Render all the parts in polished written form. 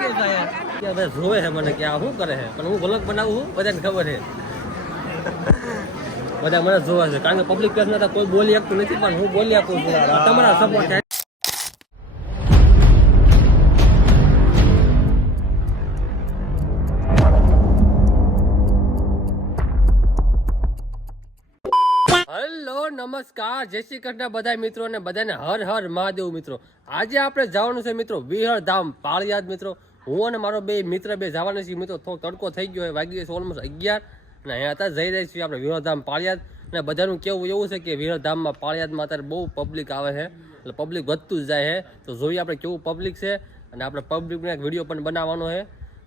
ગઈ કે હવે જોવે છે મને કે આ શું કરે છે, પણ હું વ્લોગ બનાવું છું, બધાને ખબર છે, બધા મને જોવે છે, કારણ કે પબ્લિક પ્લેસ માં કોઈ બોલી આપતું નથી, પણ હું બોલી આપું છું તમારા સપોર્ટ. હેલો નમસ્કાર, જય શ્રી કૃષ્ણ બધા મિત્રો ને બધાને હર હર મહાદેવ મિત્રો. આજે આપણે જવાનું છે મિત્રો વિહળ ધામ પાળિયાદ મિત્રો. હું અને મારો બે મિત્ર જવાના છીએ મિત્રો. થોડો તડકો થઈ ગયો હોય, વાગી છે ઓલમોસ્ટ 11 અને અહીંયા હતા જઈ રહી છીએ આપણે વિહળ ધામ પાળિયાદ. અને બધાનું કેવું એવું છે કે વિહળ ધામમાં પાળિયાદમાં અત્યારે બહુ પબ્લિક આવે છે, એટલે પબ્લિક વધતું જ જાય છે. તો જોઈએ આપણે કેવું પબ્લિક છે, અને આપણે પબ્લિકનો એક વિડીયો પણ બનાવવાનો છે.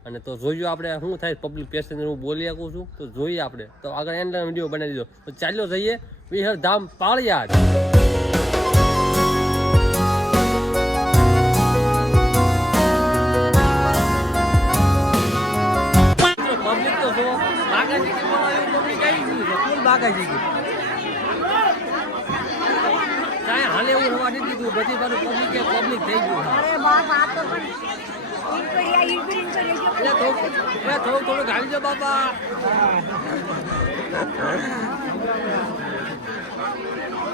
અને તો જોયું આપણે શું થાય પબ્લિક પેસેન્જર હું બોલી શકું છું, તો જોઈએ આપણે. તો આગળ એન્ડ વિડીયો બનાવી દીધો, તો ચાલ્યો જઈએ વિહળ ધામ પાળિયાદ. પબ્લિક તો જો બાગાજી કે બોલાવી પબ્લિક આવી ગયું છે, ફૂલ બાગાજી કે કાંઈ હાલે એવું હોવા નથી દીધું, બધી બાજુ પબ્લિક થઈ ગયું. થોડું ગાડી જો બાપા.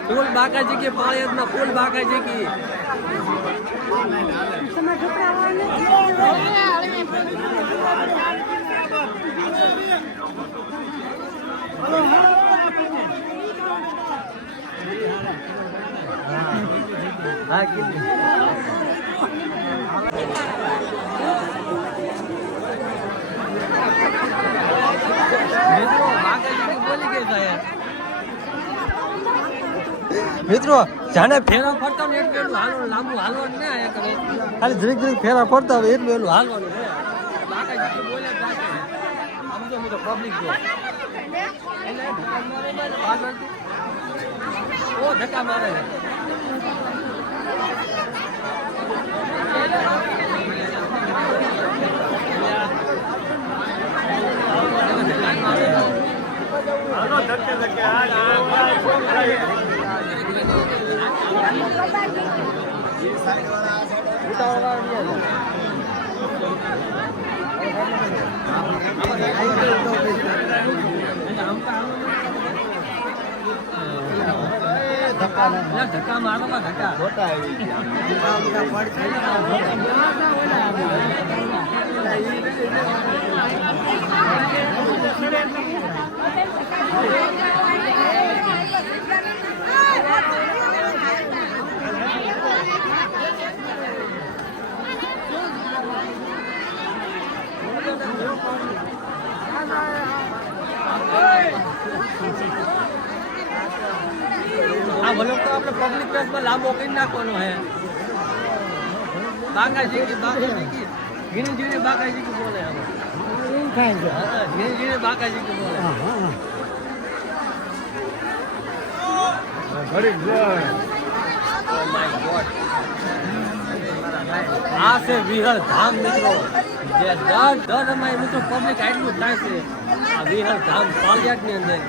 ફૂલ બાકાજી કે પાળિયાદ માં ફૂલ બાકાજી की મિત્રો જાણે ફેરા ફરતા હોય એટલું એનું હાલવાનું, લાંબુ હાલવાનું ના કરે, ખાલી જરીક ફેરા ફરતા હોય એટલું એનું હાલવાનું છે. બાકાજી બોલે સમજો મિત્રો પબ્લિક જો ધક્કા મારે છે. ધક્કા મારો ધક્કા આ વ્લોગ તો આપણે પબ્લિક પ્લેસમાં લાંબો કરી નાખવાનો છે. બાકાજી की ધીરે ધીરે બાકાજી की બોલે, ધીરે ધીરે બાકાજી की બોલે. આ છે વિહળ ધામ મિત્રો, જે દર અમારે મિત્રો પબ્લિક આટલું થાય છે આ વિહળ ધામ પાળિયાદ ની અંદર.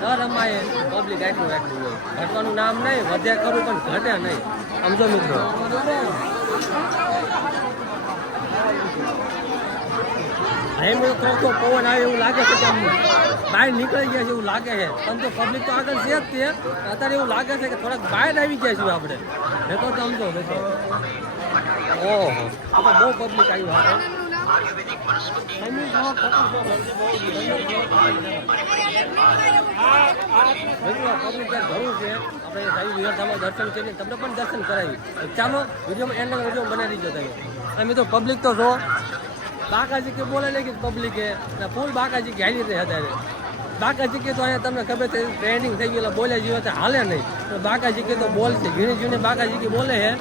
દર અમારે પબ્લિક આટલું હોય, ઘટવાનું નામ નહીં, વધ્યા કરું પણ ઘટે નહીં, સમજો મિત્રો. અહીં મિત્રો તો પવન આવે એવું લાગે છે કે આમ બહાર નીકળી ગયા છે એવું લાગે છે, પણ તો પબ્લિક તો આગળ છે જ તે. અત્યારે એવું લાગે છે કે થોડાક બહાર આવી ગયા છીએ આપણે, દેખો તો સમજો દેખો. ઓહો આપણે બહુ પબ્લિક આવ્યું આપણે. પબ્લિક ઘણું છે, આપણે વિહળ ધામમાં દર્શન કરીને તમને પણ દર્શન કરાવી. ચાલો વિડીયોમાં એન્ડ વિડીયો બનાવી દીધો તમે. અને મિત્રો પબ્લિક તો જો બાકાજી કે બોલે નહીં કે પબ્લિક ફૂલ બાકાજી કે હાલી રહી અત્યારે. બાકાજી કે તો અહીંયા તમને ખબર છે ટ્રેન્ડિંગ થઈ ગયેલા બોલે જેવું તો હાલે નહીં, તો બાકાજી કે તો બોલશે, ઝીણી ઝીણી બાકાજી કે બોલે છે.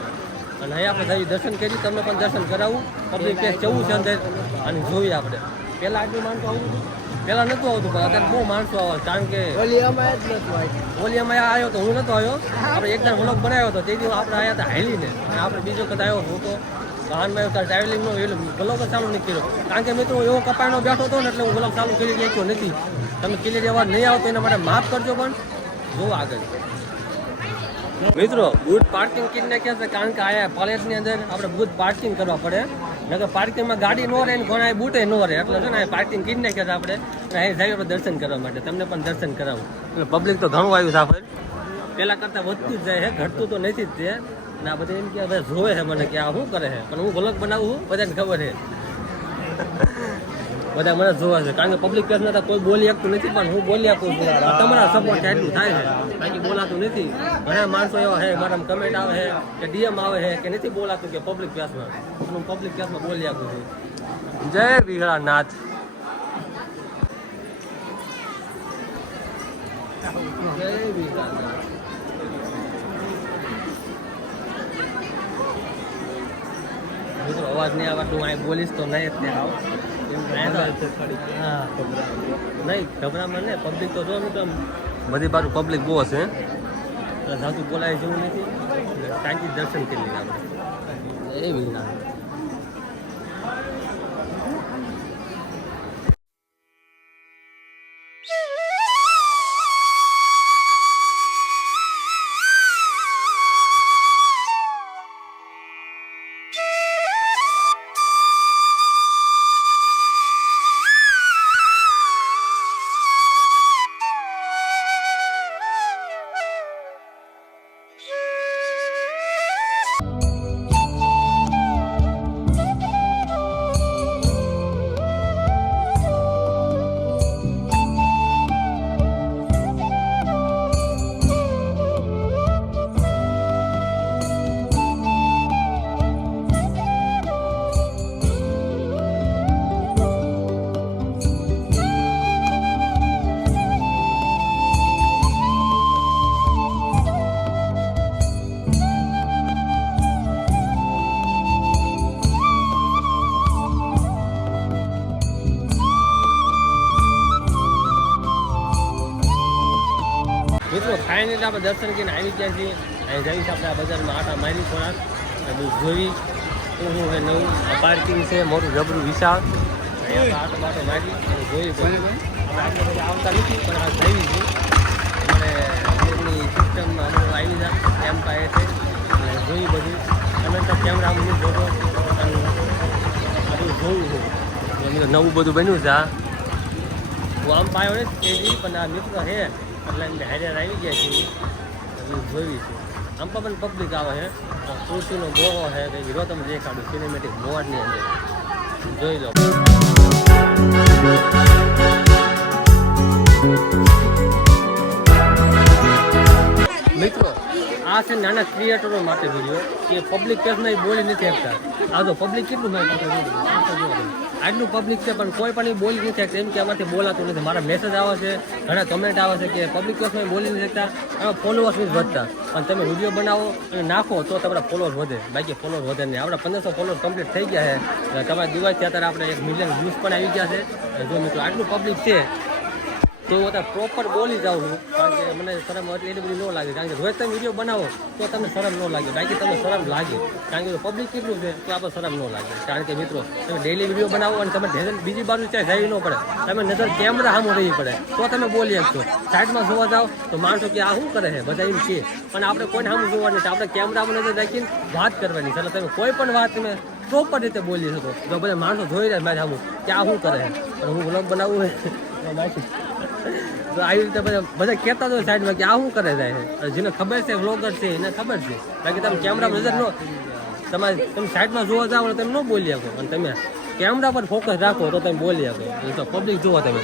અને અહીંયા આપણે થઈ દર્શન કરી, તમને પણ દર્શન કરાવું. પબ્લિક પ્લેસ જવું છે અંદર અને જોઈએ આપણે. પહેલાં આટલું માણસો આવું હતું, પહેલાં નહોતું આવતું, પણ અત્યારે બહુ માણસો આવે, કારણ કે ઓલિયામાં આવ્યો તો હું નહોતો આવ્યો. આપણે એકદમ વ્લોગ બનાવ્યો હતો તે દિવસ આપણે આવ્યા હતા હાલીને, અને આપણે બીજો કદાચ આવ્યો હું તો વાહનમાં આવ્યો ટ્રાવેલિંગનો વ્લોગ જ ચાલુ નથી કર્યો, કારણ કે મિત્રો એવો કપાયનો બેઠો હતો ને એટલે હું વ્લોગ ચાલુ કરી દેતો નથી. તમે ક્લિયર અવાજ નહીં આવતો એના માટે માફ કરજો, પણ જો આગળ મિત્રો ગુડ પાર્કિંગ કરીને કહે છે, કારણ કે આયા પાળિયાદની અંદર આપણે ગુડ પાર્કિંગ કરવા પડે. નકર પાર્કિંગમાં ગાડી ન રહે ને ઘણા બૂટે ન રહે એટલે છે ને પાર્કિંગ કરી નાખ્યા છે આપણે અહીં જઈએ આપણે દર્શન કરવા માટે તમને પણ દર્શન કરાવું એટલે પબ્લિક તો ઘણું આવ્યું છે આપણે પહેલાં કરતાં વધતું જ જાય છે ઘટતું તો નથી જ તે અને આ બધા એમ કે હવે જોવે છે મને કે આ શું કરે છે પણ હું વ્લોગ બનાવું છું બધાને ખબર છે બધા મને જોવા છે કારણ કે પબ્લિક પ્લેસમાં તો કોઈ બોલી શકતું નથી પણ હું બોલી આપું છું તમારા સપોર્ટ એટલું થાય છે બાકી બોલાતું નથી ઘણા માણસો એવા છે મારા કમેન્ટ આવે છે કે ડીએમ આવે છે કે નથી બોલાતું કે પબ્લિક પ્લેસમાં હું પબ્લિક પ્લેસમાં બોલી આપું છું જય વિહળાનાથ જય વિહળાનાથ મિત્રો અવાજ નહીં આવે હું અહીં બોલીશ તો નહીં જ ત્યાં આવો નહીં ગભરામાં ને પબ્લિક તો જો મિત્રો બધી બાજુ પબ્લિક બહુ હશે સાધુ બોલાય જેવું નથી શાંતિ દર્શન કરી લીધા આપણે એવી ના મિત્રો ફાઇનલી આપણે દર્શન કરીને આવી ગયા છીએ અહીં જઈશ આપણે આ બજારમાં આટા મારી થોડાક જોઈ શું હે નવું પાર્કિંગ છે મોટું જબરું વિશાળ અહીંયા આટો બાટો મારી જોઈ આપણે આટલા બધા આવતા નથી પણ આ જઈ છે અમારે એમની સિસ્ટમમાં અમે આવી જાય એમ પાસે છે એટલે જોઈ બધું અમે તો કેમેરા બધું ફોટો બધું જોયું છે નવું બધું બન્યું છે આ હું આમ પાયો નથી પણ આ મિત્રો છે એટલે એમને હાજર આવી ગયા છે જોઈ છે આમ પણ પબ્લિક આવે છે તુલસીનો બોરો છે કે હીરો તમે દેખાડું સિનેમેટિક મોડની અંદર જોઈ લો મિત્રો આ છે નાના ક્રિએટરો માટે વિડીયો કે પબ્લિક પ્લેસમાં બોલી નથી શકતા આ તો પબ્લિક કેટલું આટલું પબ્લિક છે પણ કોઈ પણ બોલી નથી શકતા એમ કે આમાંથી બોલાતું નથી મારા મેસેજ આવે છે ઘણા કમેન્ટ આવે છે કે પબ્લિક પ્લેસમાં બોલી નથી શકતા આમાં ફોલોઅર્સ નથી વધતા પણ તમે વિડીયો બનાવો અને નાખો તો તમારા ફોલોઅર્સ વધે બાકી ફોલોઅર્સ વધે નહીં આપણા 1500 ફોલોઅર્સ કમ્પ્લીટ થઈ ગયા છે તમારા દિવસથી અત્યારે આપણે 1 મિલિયન વ્યૂઝ પણ આવી ગયા છે જો મિત્રો આટલું પબ્લિક છે તો હું અત્યારે પ્રોપર બોલી જાઉં છું કારણ કે મને શરમ એટલી બધી ન લાગે કારણ કે રોજ તમે વિડીયો બનાવો તો તમને શરમ ન લાગે બાકી તમને શરમ લાગે કારણ કે પબ્લિક કેટલું છે તો આપણે શરમ ન લાગે કારણ કે મિત્રો તમે ડેલી વિડીયો બનાવો અને તમે બીજી બાજુ ચાहे જવી ન પડે તમે નજર કેમેરા સામે રહેવી પડે તો તમે બોલી શકશો સાઈડમાં જોવા જાઓ તો માણસો કે આ શું કરે છે બધા એમ કે પણ આપણે કોઈને સામે જોવાની છે આપણે કેમેરામાં નજર રાખીને વાત કરવાની છે એટલે તમે કોઈ પણ વાત તમે પ્રોપર રીતે બોલી શકો જો બધા માણસો જોઈ રહ્યા મારે સામું કે આ શું કરે છે પણ હું વ્લોગ બનાવવું હોય તો આવી રીતે બધા કહેતા હોય સાઈડમાં કે આ શું કરે જાય છે જેને ખબર છે વ્લોગર છે એને ખબર છે બાકી તમે કેમેરામાં નજર ન તમે સાઈડમાં જોવા જાઓ એટલે તમે ન બોલી શકો અને તમે કેમેરા પર ફોકસ રાખો તો તમે બોલી શકો એ તો પબ્લિક જુઓ તમે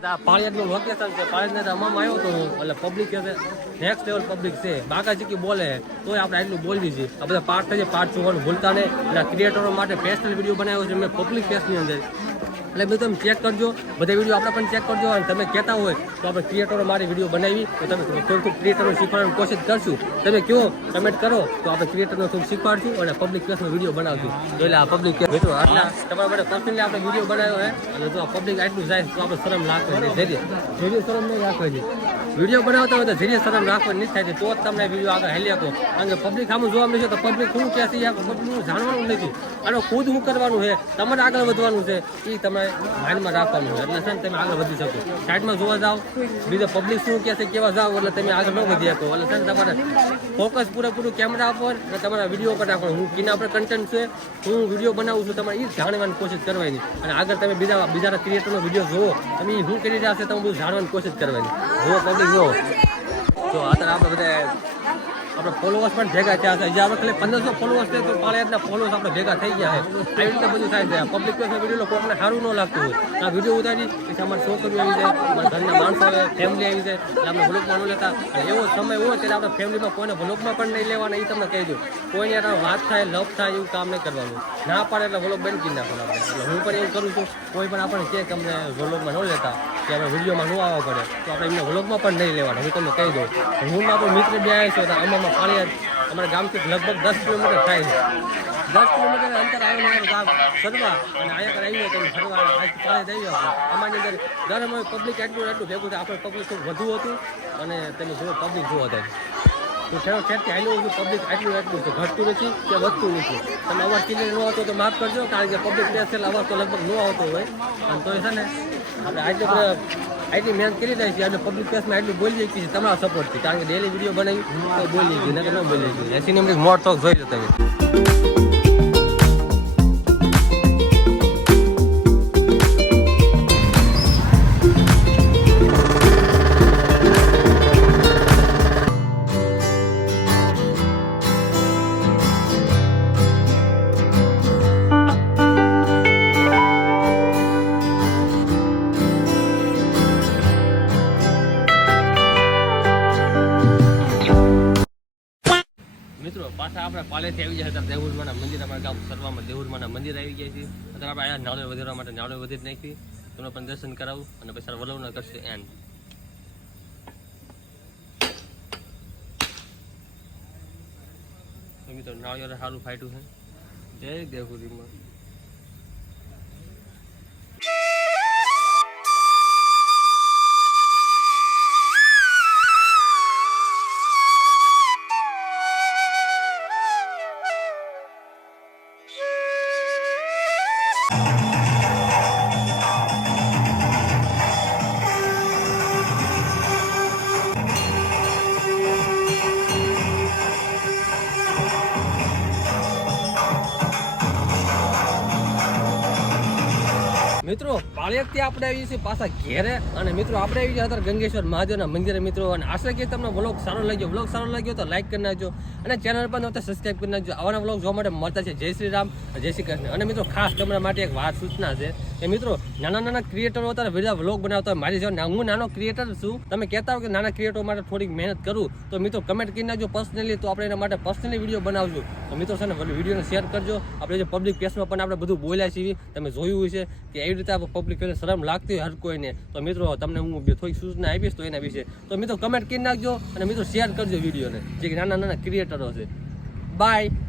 આ પાળિયાદનું લોકેશન છે પાળિયાદના અમામાં આવ્યો હતો હું એટલે પબ્લિક છે નેક્સ્ટ લેવલ પબ્લિક છે બાકાજીકી બોલે તોય આપણે આટલું બોલવી છે આ બધા પાર્ટ છે પાર્ટ જોવાનું ભૂલતા નહીં એટલે ક્રિએટરો માટે સ્પેશિયલ વિડીયો બનાવ્યો છે મેં પબ્લિક પ્લેસની અંદર એટલે બધું તમે ચેક કરજો બધા વિડીયો આપણે પણ ચેક કરજો અને તમે કહેતા હોય તો આપણે ક્રિએટરો મારી વિડીયો બનાવી તો તમે થોડું ક્રિએટરો શીખવાની કોશિશ કરશું તમે કહો કમેન્ટ કરો તો આપણે ક્રિએટરને થોડું શીખવાડશું અને પબ્લિક પ્લેસમાં વિડીયો બનાવશું એટલે આ પબ્લિક મિત્રો આટલા તમારા માટે પર્સનલી આપણે વિડીયો બનાવ્યો હોય અને જો પબ્લિક આટલું જાય તો આપણે શરમ રાખવાની જોઈએ શરમ નહીં રાખવાની વિડીયો બનાવતા હોય તો ધીરે શરમ રાખવાની નહીં થાય તો જ તમને વિડીયો આગળ હેલી શકો. કારણ કે પબ્લિક સામે જોવા મળશે તો પબ્લિક શું કહે છે પબ્લિકનું જાણવાનું નથી. આનો ખુદ શું કરવાનું છે, તમારે આગળ વધવાનું છે, એ તમે માઇન્ડમાં રાખવાનું છે. એટલે છે ને તમે આગળ વધી શકો. સાઈડમાં જોવા જાઓ, બીજા પબ્લિક શું કહે છે કેવા જાઓ, એટલે તમે આગળ ન વધી શકો. એટલે છે ને તમારે ફોકસ પૂરેપૂરું કેમેરા પર અને તમારા વિડીયો પર રાખવાનું. હું કીના આપણે કન્ટેન્ટ છે, હું વિડીયો બનાવું છું, તમારે એ જાણવાની કોશિશ કરવાની. અને આગળ તમે બીજા ક્રિએટરનો વિડીયો જુઓ, તમે શું કરી રહ્યા છે તમે બધું જાણવાની કોશિશ કરવાની. જુઓ પબ્લિક જુઓ. તો અત્યારે આપણે બધા આપણે ફોલોવર્સ પણ ભેગા થયા છે. જે આપણે ખાલી 1500 ફોલોવર્સ છે તો પાળિયાદના ફોલોવર્સ આપણે ભેગા થઈ ગયા છે. આવી રીતે બધું થાય છે. પબ્લિક પ્લેસના વિડીયો કોઈને સારું ન લાગતું હોય, આ વિડીયો ઉતારી પછી અમારે છોકરીઓ આવી જાય, અમારા ઘરના માણસો આવે, ફેમિલી આવી જાય, એટલે આપણે વ્લોગમાં ન લેતા. અને એવો સમય હોય ત્યારે આપણે ફેમિલીમાં કોઈને વ્લોગમાં પણ નહીં લેવાના, એ તમને કહી દઉં. કોઈને યાર વાત થાય, લવ થાય એવું કામ નહીં કરવાનું. ના પાડે એટલે વ્લોગ બંધ કરી નાખવાનો. એટલે હું પણ એવું કરું છું. કોઈ પણ આપણે કહે કે અમને વ્લોગમાં ન લેતા કે આપણે વિડીયોમાં ન આવવા પડે તો આપણે એમને વ્લોગમાં પણ નહીં લેવાના. હું તમને કહી દઉં. હું આપણો મિત્ર બે આવ્યો છું તો અમામાં પાળિયાદ અમારા ગામથી લગભગ 10 કિલોમીટર થાય છે. 10 કિલોમીટર અંતર આવીને અમારું ગામ ફરવા અને અહીંયા આવી જાય તમે ફરવા પાળિયાદ આવી જાવ. અમારી અંદર દર અમે પબ્લિક એટલું ભેગું થાય. આપણે પબ્લિક ખૂબ વધુ હતું અને તમે જુઓ પબ્લિક જુઓ થાય તો ઠેરથી હાલ્યું હતું. પબ્લિક એટલું છે, ઘટતું નથી કે વધતું નથી. તમે અવાજ ક્લિયર ન આવતો તો માફ કરજો, કારણ કે પબ્લિક પ્લેસ છે અવાજ તો લગભગ ન આવતો હોય. અને તો છે ને આપણે આટલી મહેનત કરી રહી છીએ અને પબ્લિક પ્લેસમાં એટલું બોલી જઈએ છીએ તમારા સપોર્ટથી. કારણ કે ડેલી વિડીયો બનાવી તો બોલી ગયું ને ન બોલી ગયું. એસી નંબર મોડ ટોક જોઈ લો તમે. મિત્રો પાછા આપણે પાલેથી આવી ગયા હતા દેવુરમાના મંદિર. અમારા ગામ સરવામાં દેવુરમાના મંદિર આવી ગયા છે. અત્યારે આપણે અહીંયા નાળો વધારવા માટે નાળો વધી નાખી, તમને પણ દર્શન કરાવું અને પછી વલવના કરશે એન્ડ. મિત્રો નાળિયેર સારું ફાટ્યું છે. જય દેવુરીમાં. મિત્રો પાળિયાદથી આપણે આવીએ છીએ પાછા ઘેરે. અને મિત્રો આપણે આવી ગયા અત્યારે ગંગેશ્વર મહાદેવના મંદિરે. મિત્રો અને આશા કે તમને વ્લોગ સારો લાગ્યો. વ્લોગ સારો લાગ્યો તો લાઈક કરી નાખજો અને ચેનલ પર નહોતા સબસ્ક્રાઈબ કરી નાખજો. આવાના વ્લોગ જોવા માટે મળતા છે. જય શ્રી રામ, જય શ્રી કૃષ્ણ. અને મિત્રો ખાસ તમારા માટે એક વાત સૂચના છે કે મિત્રો નાના ક્રિએટરો અત્યારે બધા વ્લોગ બનાવતા હોય. મારી જેવા હું નાનો ક્રિએટર છું. તમે કહેતા હો કે નાના ક્રિએટરો માટે થોડીક મહેનત કરું તો મિત્રો કમેન્ટ કરી નાખજો પર્સનલી, તો આપણે એના માટે પર્સનલી વિડીયો બનાવશું. તો મિત્રો છે ને વિડીયોને શેર કરજો. આપણે જે પબ્લિક પ્લેસમાં પણ આપણે બધું બોલ્યા છીએ, તમે જોયું છે કે એવી રીતે આપણે પબ્લિક પ્લેસ શરમ લાગતી હોય હર કોઈને. તો મિત્રો તમને હું થોડીક સૂચના આપીશ તો એના વિશે તો મિત્રો કમેન્ટ કરી નાખજો અને મિત્રો શેર કરજો વિડીયોને, જે નાના ક્રિએટરો છે. બાય.